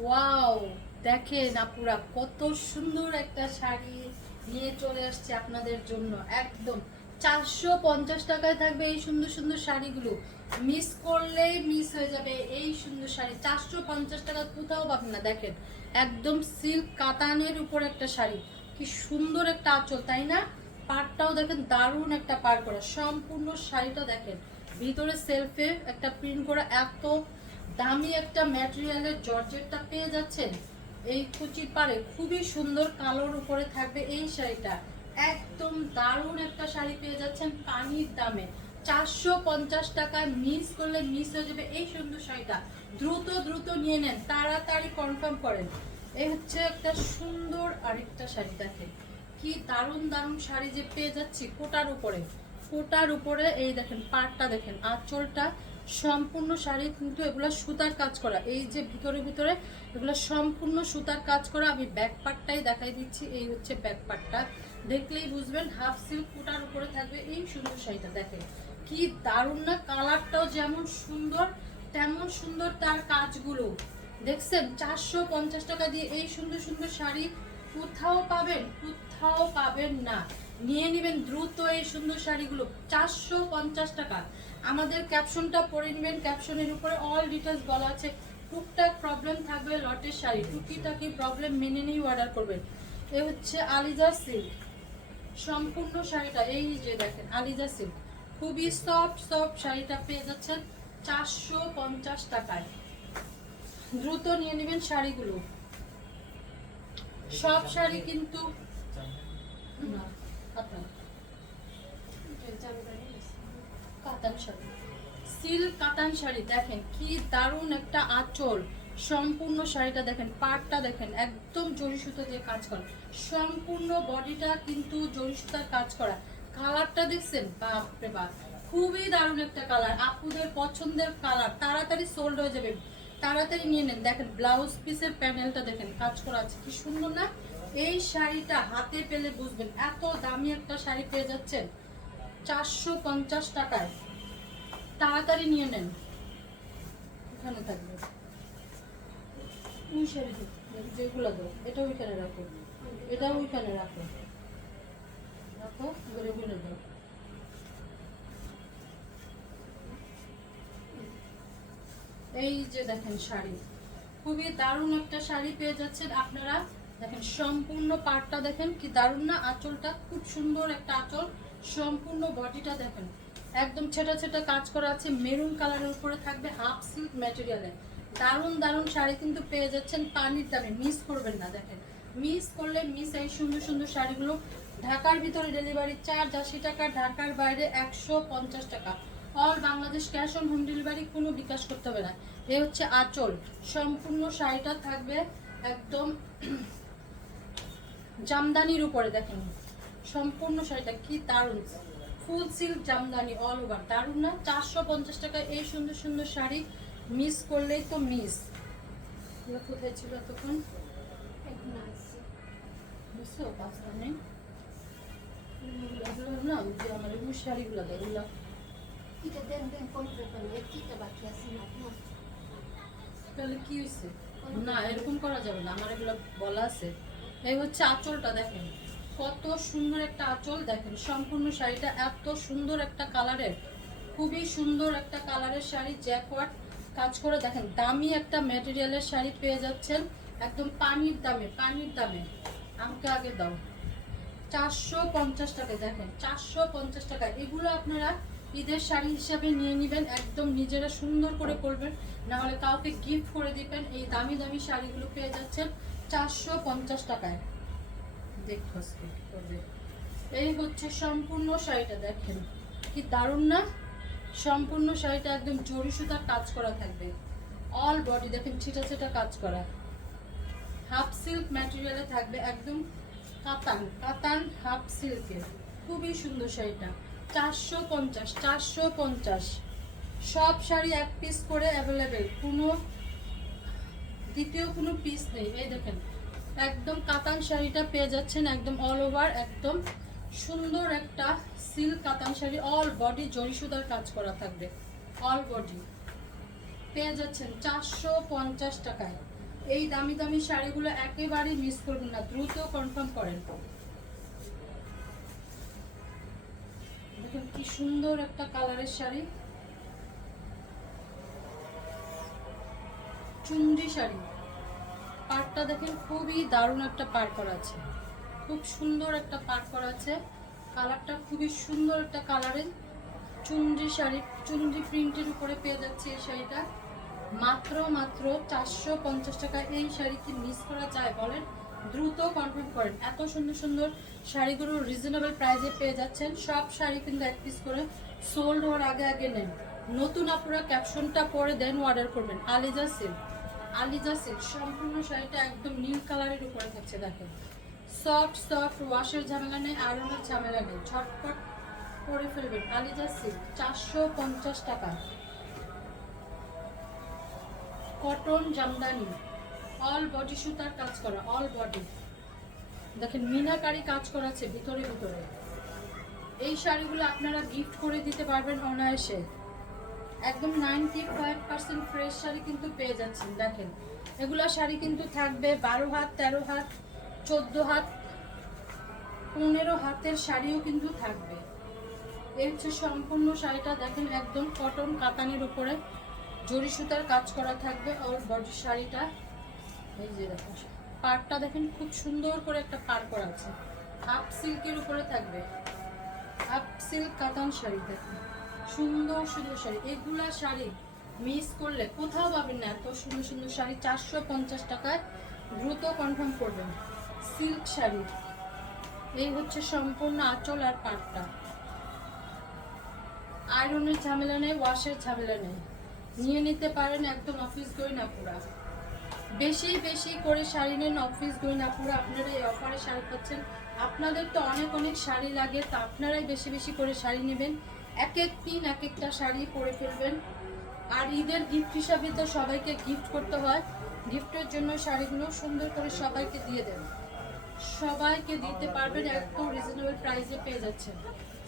Wow, দেখেন আপুরা কত সুন্দর একটা শাড়ি নিয়ে চলে আসছে আপনাদের জন্য। একদম 450 টাকায় থাকবে এই সুন্দর সুন্দর শাড়িগুলো। মিস করলেই মিস হয়ে যাবে এই সুন্দর শাড়ি। 450 টাকা কোথাও পাবেন না। দেখেন একদম সিল্ক কাতানের উপর একটা শাড়ি, কি সুন্দর একটা আঁচল, তাই না? পাড়টাও দেখেন দারুণ একটা পাড় করা, সম্পূর্ণ শাড়িটা দেখেন ভিতরে সেলফে একটা প্রিন্ট করা। এত দামি একটা ম্যাটেরিয়ালের জর্জেটটা পেয়ে যাচ্ছেন এই কুচির পারে, খুবই সুন্দর কালোর উপরে থাকবে এই শাড়িটা। একদম দারুণ একটা শাড়ি পেয়ে যাচ্ছেন পানির দামে। 450 টাকায় মিস করলে মিস হয়ে যাবে এই সুন্দর শাড়িটা। দ্রুত দ্রুত নিয়ে নেন, তাড়াতাড়ি কনফার্ম করেন। এই হচ্ছে একটা সুন্দর আরেকটা শাড়ি, দেখেন কি দারুণ দারুণ শাড়ি যে পেয়ে যাচ্ছি কোটার উপরে। কোটার উপরে এই দেখেন পাড়টা, দেখেন আঁচলটা, সম্পূর্ণ শাড়ি কিন্তু এগুলো সুতার কাজ করা। এই যে ভিতরে ভিতরে এগুলো সম্পূর্ণ সুতার কাজ করা। আমি ব্যাক পার্টটাই দেখাই দিচ্ছি। এই হচ্ছে ব্যাক পার্টটা, দেখলেই বুঝবেন। হাফ সিল্ক কোটার উপরে থাকবে এই সুন্দর শাড়িটা। দেখেন কি দারুণ না, কালারটাও যেমন সুন্দর তেমন সুন্দর তার কাজগুলো। দেখছেন 450 টাকা দিয়ে এই সুন্দর সুন্দর শাড়ি কোথাও পাবেন, কোথাও পাবেন না। নিয়ে নেবেন দ্রুত এই সুন্দর শাড়িগুলো। 450 টাকা। আমাদের ক্যাপশনটা পড়ে নেবেন, ক্যাপশনের উপরে অল ডিটেলস বলা আছে। টুকটাক প্রবলেম থাকবে লটের শাড়ি, টুকিটাকি প্রবলেম মেনে নিয়ে অর্ডার করবেন। এ হচ্ছে আলিজা সিল্ক সম্পূর্ণ শাড়িটা। এই যে দেখেন আলিজা সিল্ক, খুবই সফট সফট শাড়িটা পেয়ে যাচ্ছেন 450 টাকায়। দ্রুত নিয়ে নেবেন শাড়িগুলো। সব শাড়ি কিন্তু কাতান শাড়ি, সিল্ক কাতান শাড়ি, দেখেন কি দারুণ একটা আঁচল। সম্পূর্ণ শাড়িটা দেখেন, পাড়টা দেখেন একদম জরি সুতো দিয়ে কাজ করা। সম্পূর্ণ বডিটা কিন্তু জরি সুতার কাজ করা। কালারটা দেখছেন, বাপরে বাপ, খুবই দারুণ একটা কালার। আপুদের পছন্দের কালার, তাড়াতাড়ি সোল্ড হয়ে যাবে, তাড়াতাড়ি নিয়ে নেন। দেখেন ব্লাউজ পিসের প্যানেলটা দেখেন কাজ করা আছে, কি সুন্দর না? এই শাড়িটা হাতে পেলে বুঝবেন, এত দামি একটা শাড়ি পেয়ে যাচ্ছেন 450 টাকায়। তাড়াতাড়ি নিয়ে নেন। এখানে থাকবে ওই শাড়ি যেগুলো দাও, এটা ওইখানে রাখো, এটা ওইখানে রাখো, রাখো ঘুরে ঘুরে দাও। এই যে দেখেন শাড়ি, খুবই দারুণ একটা শাড়ি পেয়ে যাচ্ছেন আপনারা। দেখেন সম্পূর্ণ পাড়টা দেখেন কি দারুণ না, আঁচলটা খুব সুন্দর একটা আঁচল। সম্পূর্ণ বডিটা দেখেন একদম ছেটা ছেটা কাজ করা আছে, মেরুন কালারের উপরে থাকবে হাফ সিল্ক ম্যাটেরিয়ালে। দারুণ দারুণ শাড়ি কিন্তু পেয়ে যাচ্ছেন পানির দামে, মিস করবেন না। দেখেন মিস করলে মিস এই সুন্দর সুন্দর শাড়িগুলো। ঢাকার ভিতরে ডেলিভারি চার্জ 80 টাকা, ঢাকার বাইরে 150 টাকা। All Bangladesh cash on home delivery, কোনো বিকাশ করতে হবে না। এ হচ্ছে আঁচল, সম্পূর্ণ শাড়িটা থাকবে একদম জামদানির উপরে। দেখেন সম্পূর্ণ শাড়িটা কি দারুণ, ফুল সিল্ক জামদানি অল ওভার, দারুণ না? 450 টাকায় এই সুন্দর সুন্দর শাড়ি, মিস করলেই তো মিস। কোথায় ছিল তখন বুঝছো? পাঁচটা নেই না, যে আমার এগুলো শাড়িগুলো দেয় এগুলো। তাহলে কি হয়েছে? না এরকম করা যাবে না, আমার এগুলো বলা আছে। এই হচ্ছে আঁচলটা, দেখেন কত সুন্দর একটা আঁচল। দেখেন সম্পূর্ণ শাড়িটা এত সুন্দর একটা কালারের, খুবই সুন্দর একটা কালারের শাড়ি, জ্যাকওয়ার্ড কাজ করে। দেখেন দামি একটা ম্যাটেরিয়ালের শাড়ি পেয়ে যাচ্ছেন একদম পানির দামে, পানির দামে। আমাকে আগে দাও। 450 টাকায়, দেখেন 450 টাকা। এগুলো আপনারা ঈদের শাড়ি হিসাবে নিয়ে নেবেন, একদম নিজেরা সুন্দর করে পরবেন, না হলে কাউকে গিফট করে দিবেন। এই দামি দামি শাড়িগুলো পেয়ে যাচ্ছেন 450 টাকায়। দেখো করবে। এই হচ্ছে সম্পূর্ণ শাড়িটা, দেখেন কি দারুণ না? সম্পূর্ণ শাড়িটা একদম জরি সুতার কাজ করা থাকবে, অল বডি দেখেন ছিটা ছিটা কাজ করা। হাফ সিল্ক ম্যাটেরিয়ালে থাকবে, একদম কাতান, কাতান হাফ সিল্কের, খুবই সুন্দর শাড়িটা। 450, 450। সব শাড়ি এক পিস করে অ্যাভেলেবেল, কোনো দ্বিতীয় কোনো পিস নেই। এই দেখেন একদম কাতান শাড়িটা পেয়ে যাচ্ছেন একদম অল ওভার, একদম সুন্দর একটা সিল্ক কাতান শাড়ি, অল বডি জরি সুতার কাজ করা থাকবে, অল বডি পেয়ে যাচ্ছেন 450 টাকায়। এই দামি দামি শাড়িগুলো একেবারেই মিস করবেন না, দ্রুত কনফার্ম করেন। দেখুন কি সুন্দর একটা কালারের শাড়ি, চুনরি শাড়ি। পাড়টা দেখেন খুবই দারুণ একটা পাড় করা আছে, খুব সুন্দর একটা পাড় করা আছে। কালারটা খুবই সুন্দর একটা কালারের চুনরি শাড়ি, চুনরি প্রিন্টের উপরে পেয়ে যাচ্ছে এই শাড়িটা মাত্র 450 টাকা। এই শাড়ি কি মিস করা যায় বলেন? দ্রুত কনফার্ম করেন। এত সুন্দর সুন্দর শাড়িগুলো রিজনেবল প্রাইসে পেয়ে যাচ্ছেন। সব শাড়ি কিন্তু এক পিস করে সোল্ড হওয়ার আগে আগে নেন। নতুন আপনারা ক্যাপশনটা পরে দেন অর্ডার করবেন। আলিজা সিল্ক, আলিজা সিল্ক সম্পূর্ণ শাড়িটা একদম নীল কালারের উপরে থাকছে। দেখেন সফট সফট, ওয়াশের ঝামেলা নেই, আয়রনের ঝামেলা নেই, ঝটপট করে ফেলবেন। আলিজা সিল্ক 450 টাকা। কটন জামদানি, অল বডি সুতার কাজ করা, অল বডি। দেখেন মিনাকারি কাজ করা আছে ভিতরে ভিতরে। এই শাড়িগুলো আপনারা গিফট করে দিতে পারবেন অনায়াসে। একদম 95% ফ্রেশ শাড়ি কিন্তু পেয়ে যাচ্ছেন। দেখেন এগুলা শাড়ি কিন্তু থাকবে 12 হাত, 13 হাত, 14 হাত, 15 হাতের শাড়িও কিন্তু থাকবে। এই হচ্ছে সম্পূর্ণ শাড়িটা। দেখেন একদম কটন কাতানের উপরে জরি সুতার কাজ করা থাকবে অল বডি শাড়িটা। এই যে দেখেন পাড়টা দেখেন খুব সুন্দর করে একটা পাড় করা আছে, হাফ সিল্কের উপরে থাকবে, হাফ সিল্ক কাতান শাড়ি। দেখেন সুন্দর সুন্দর শাড়ি, এগুলা শাড়ি মিস করলে কোথাও পাবেন না। এত সুন্দর সুন্দর শাড়ি 450 টাকায়, দ্রুত কনফার্ম করবেন। সিল্ক শাড়ি, এই হচ্ছে সম্পূর্ণ আঁচল আর পাড়টা। আয়রনের ঝামেলা নেই, ওয়াশের ঝামেলা নেই, নিয়ে নিতে পারেন একদম অফিস গয়না পুরা। বেশি বেশি করে শাড়ি নেন অফিস গয়না পুরা, আপনারা এই অফারে শাড়ি পাচ্ছেন। আপনাদের তো অনেক অনেক শাড়ি লাগে, তো আপনারাই বেশি বেশি করে শাড়ি নেবেন। এক এক দিন এক একটা শাড়ি পরে ফেলবেন। আর ঈদের গিফট হিসাবে তো সবাইকে গিফট করতে হয়, গিফটের জন্য শাড়িগুলো সুন্দর করে সবাইকে দিয়ে দেন, সবাইকে দিতে পারবেন একদম রিজনেবল প্রাইসে পেয়ে যাচ্ছেন।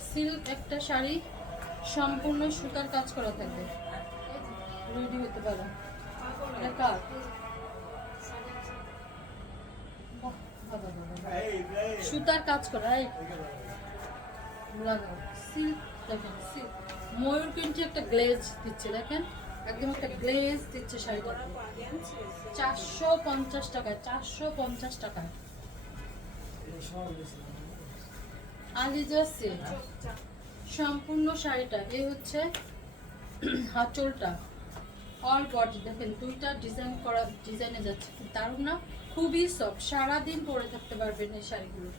সিল্ক একটা শাড়ি সম্পূর্ণ সুতার কাজ করা থাকবে, রেডি হতে পারে। সুতার কাজ করা সিল্ক। দেখেন সিল্ক ময়ূর কিন্তু একটা গ্লেজ দিচ্ছে, দেখেন একদম একটা গ্লেজ দিচ্ছে শাড়িটা। 450 টাকায়, 450 টাকায় আলিজা সিল্ক সম্পূর্ণ শাড়িটা। এই হচ্ছে হাঁচলটা, অল বডি। দেখেন দুইটা ডিজাইন করা, ডিজাইনে যাচ্ছে, খুব দারুণ না? খুবই সফট, সারাদিন পরে থাকতে পারবেন এই শাড়িগুলো,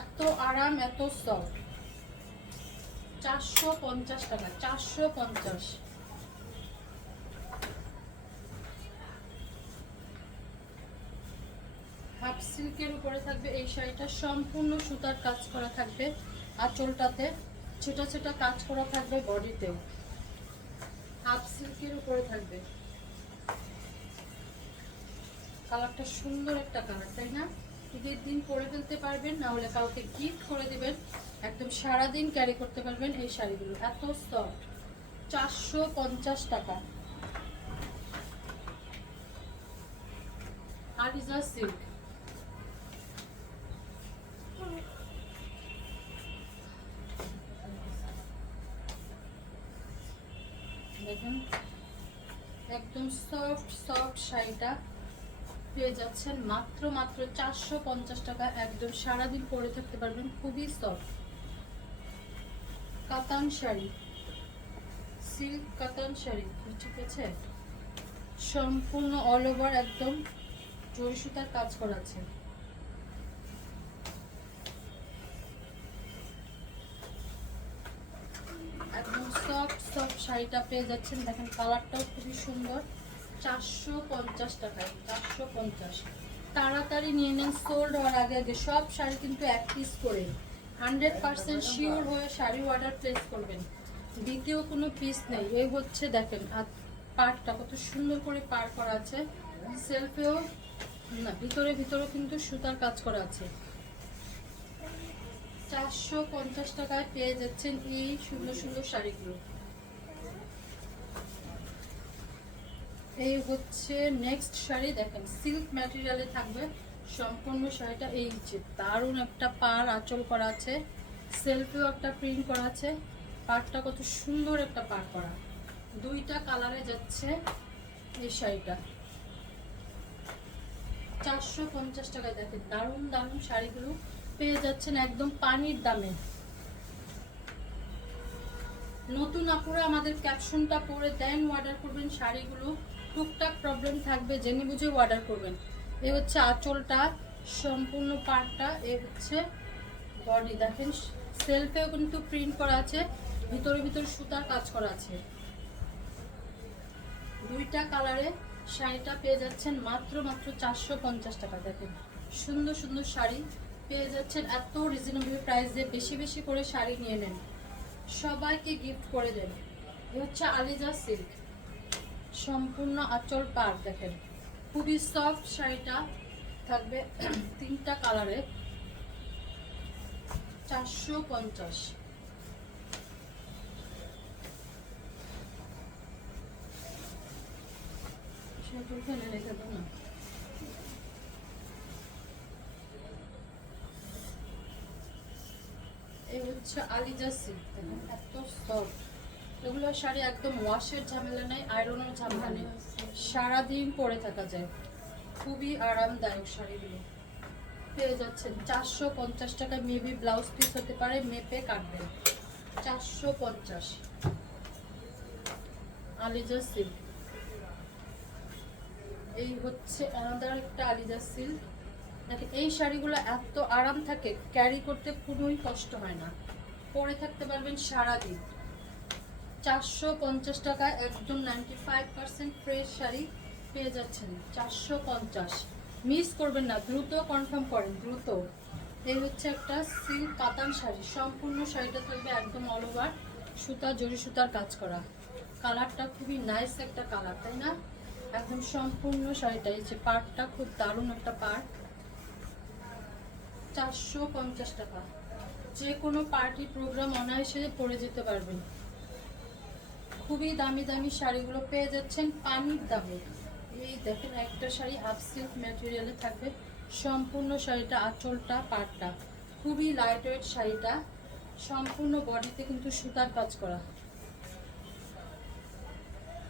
এত আরাম, এত সফট। 450 টাকা, 450। হাফ সিল্কের উপরে থাকবে এই শাড়িটা, সম্পূর্ণ সুতার কাজ করা থাকবে আঁচলটাতে, ছোটা ছোটা কাজ করা থাকবে বডিতেও। হাফ সিল্কের উপরে থাকবে, কালারটা সুন্দর একটা কালার, তাই না? ঈদের দিন পরে ফেলতে পারবেন, না হলে কাউকে গিফট করে দিবেন, একদম সারাদিন ক্যারি করতে পারবেন এই শাড়িগুলো, এত সফট। 450 টাকা আলিজা সিল্ক। দেখেন একদম সফট সফট শাড়িটা পেয়ে যাচ্ছেন মাত্র 450 টাকা, একদম সারাদিন পরে থাকতে পারবেন, খুবই সফট কাতান শাড়ি, সিল্ক কাতান শাড়ি। ঠিক আছে, সম্পূর্ণ অল ওভার একদম জরি সুতার কাজ করা আছে। একদম সফট সফট শাড়িটা পেয়ে যাচ্ছেন। দেখেন কালারটাও খুবই সুন্দর। 450 টাকায়, 450। তাড়াতাড়ি নিয়ে নেন, সোল্ড হওয়ার আগে আগে। সব শাড়ি কিন্তু এক পিস করে, 100% শিওর হয়ে শাড়ি অর্ডার প্লেস করবেন, দ্বিতীয় কোনো পিস নেই। এই হচ্ছে দেখেন পাড়টা কত সুন্দর করে পার করা আছে, সেলফেও না, ভিতরে ভিতরেও কিন্তু সুতার কাজ করা আছে। 450 টাকায় পেয়ে যাচ্ছেন এই সুন্দর সুন্দর শাড়িগুলো। এই হচ্ছে নেক্সট শাড়ি, দেখেন সিল্ক ম্যাটেরিয়ালে থাকবে সম্পূর্ণ শাড়িটা। এই যে দারুণ একটা পাড় আঁচল করা আছে, সেলফেও একটা প্রিন্ট করা আছে। পাড়টা কত সুন্দর একটা পাড় করা, দুইটা কালারে যাচ্ছে এই শাড়িটা। 450 টাকায় দেখেন দারুণ দারুণ শাড়িগুলো পেয়ে যাচ্ছেন একদম পানির দামে। নতুন আপুরা আমাদের ক্যাপশনটা পরে দেন অর্ডার করবেন শাড়িগুলো, টুকটাক প্রবলেম থাকবে, জেনে বুঝে অর্ডার করবেন। এই হচ্ছে আঁচলটা, সম্পূর্ণ পাড়টা, এই হচ্ছে বডি। দেখেন সেলফেও কিন্তু প্রিন্ট করা আছে, ভিতরে ভিতরে সুতার কাজ করা আছে। দুইটা কালারে শাড়িটা পেয়ে যাচ্ছেন মাত্র 450 টাকা। দেখেন সুন্দর সুন্দর শাড়ি পেয়ে যাচ্ছেন এত রিজনেবল প্রাইসে। বেশি বেশি করে শাড়ি নিয়ে নেন, সবাইকে গিফট করে দেন। এ হচ্ছে আলিজা সিল্ক, সম্পূর্ণ আঁচল পাড়। দেখেন খুবই সফট শাড়িটা থাকবে, তিনটা কালারে 450। রেখে দেবো না। এই হচ্ছে আলিজা সিল্ক, দেখেন এত সফট। এগুলো শাড়ি একদম ওয়াশের ঝামেলা নেই, আয়রনের ঝামেলা নেই, সারাদিন পরে থাকা যায়, খুবই আরামদায়ক শাড়িগুলো পেয়ে যাচ্ছেন 450 টাকায়। মেবি ব্লাউজ পিস হতে পারে, মেপে কাটবেন। 450 আলিজা সিল্ক। এই হচ্ছে আলাদা একটা আলিজা সিল্ক। দেখেন এই শাড়িগুলো এত আরাম থাকে, ক্যারি করতে কোনোই কষ্ট হয় না, পরে থাকতে পারবেন সারাদিন। 450 টাকায় একদম 95% ফ্রেশ শাড়ি পেয়ে যাচ্ছেন। 450, মিস করবেন না, দ্রুত কনফার্ম করেন, দ্রুত। এই হচ্ছে একটা সিল্ক কাতান শাড়ি, সম্পূর্ণ শাড়িটা থাকবে একদম অল ওভার সুতা, জরি সুতার কাজ করা। কালারটা খুবই নাইস একটা কালার, তাই না? একদম সম্পূর্ণ শাড়িটা, এই যে পাড়টা খুব দারুণ একটা পাড়। 450 টাকা, যে কোনো পার্টি প্রোগ্রাম অনায়াসে পরে যেতে পারবেন। খুবই দামি দামি শাড়িগুলো পেয়ে যাচ্ছেন পানির দামে। এই দেখেন একটা শাড়ি হাফ সিল্ক ম্যাটেরিয়ালে থাকবে, সম্পূর্ণ শাড়িটা আঁচলটা পাড়টা, খুবই লাইট ওয়েট শাড়িটা, সম্পূর্ণ বডিতে কিন্তু সুতার কাজ করা,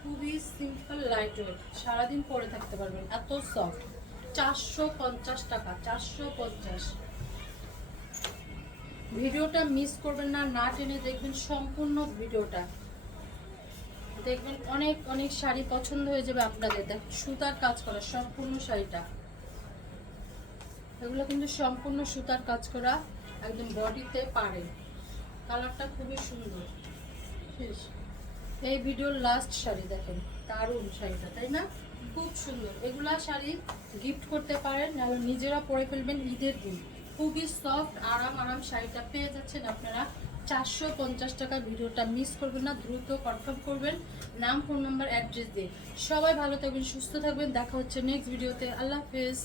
খুবই সিম্পল লাইট ওয়েট, সারাদিন পরে থাকতে পারবেন, এত সফট। 450 টাকা, 450। ভিডিওটা মিস করবেন না, না টেনে দেখবেন সম্পূর্ণ ভিডিওটা, দেখবেন অনেক অনেক শাড়ি পছন্দ হয়ে যাবে আপনাদের। দেখ সুতার কাজ করা সম্পূর্ণ শাড়িটা, এগুলো কিন্তু সম্পূর্ণ সুতার কাজ করা, একদম বডিতে পারে। কালারটা খুবই সুন্দর। এই ভিডিওর লাস্ট শাড়ি, দেখেন দারুণ শাড়িটা, তাই না? খুব সুন্দর। এগুলা শাড়ি গিফট করতে পারেন, আর নিজেরা পরে ফেলবেন ঈদের দিন। খুবই সফট আরাম আরাম শাড়িটা পেয়ে যাচ্ছেন আপনারা 450 টাকা। ভিডিওটা মিস করবেন না, দ্রুত কনফার্ম করবেন নাম, ফোন নাম্বার, অ্যাড্রেস দিয়ে। সবাই ভালো থাকবেন, সুস্থ থাকবেন, দেখা হচ্ছে নেক্সট ভিডিওতে। আল্লাহ হাফেজ।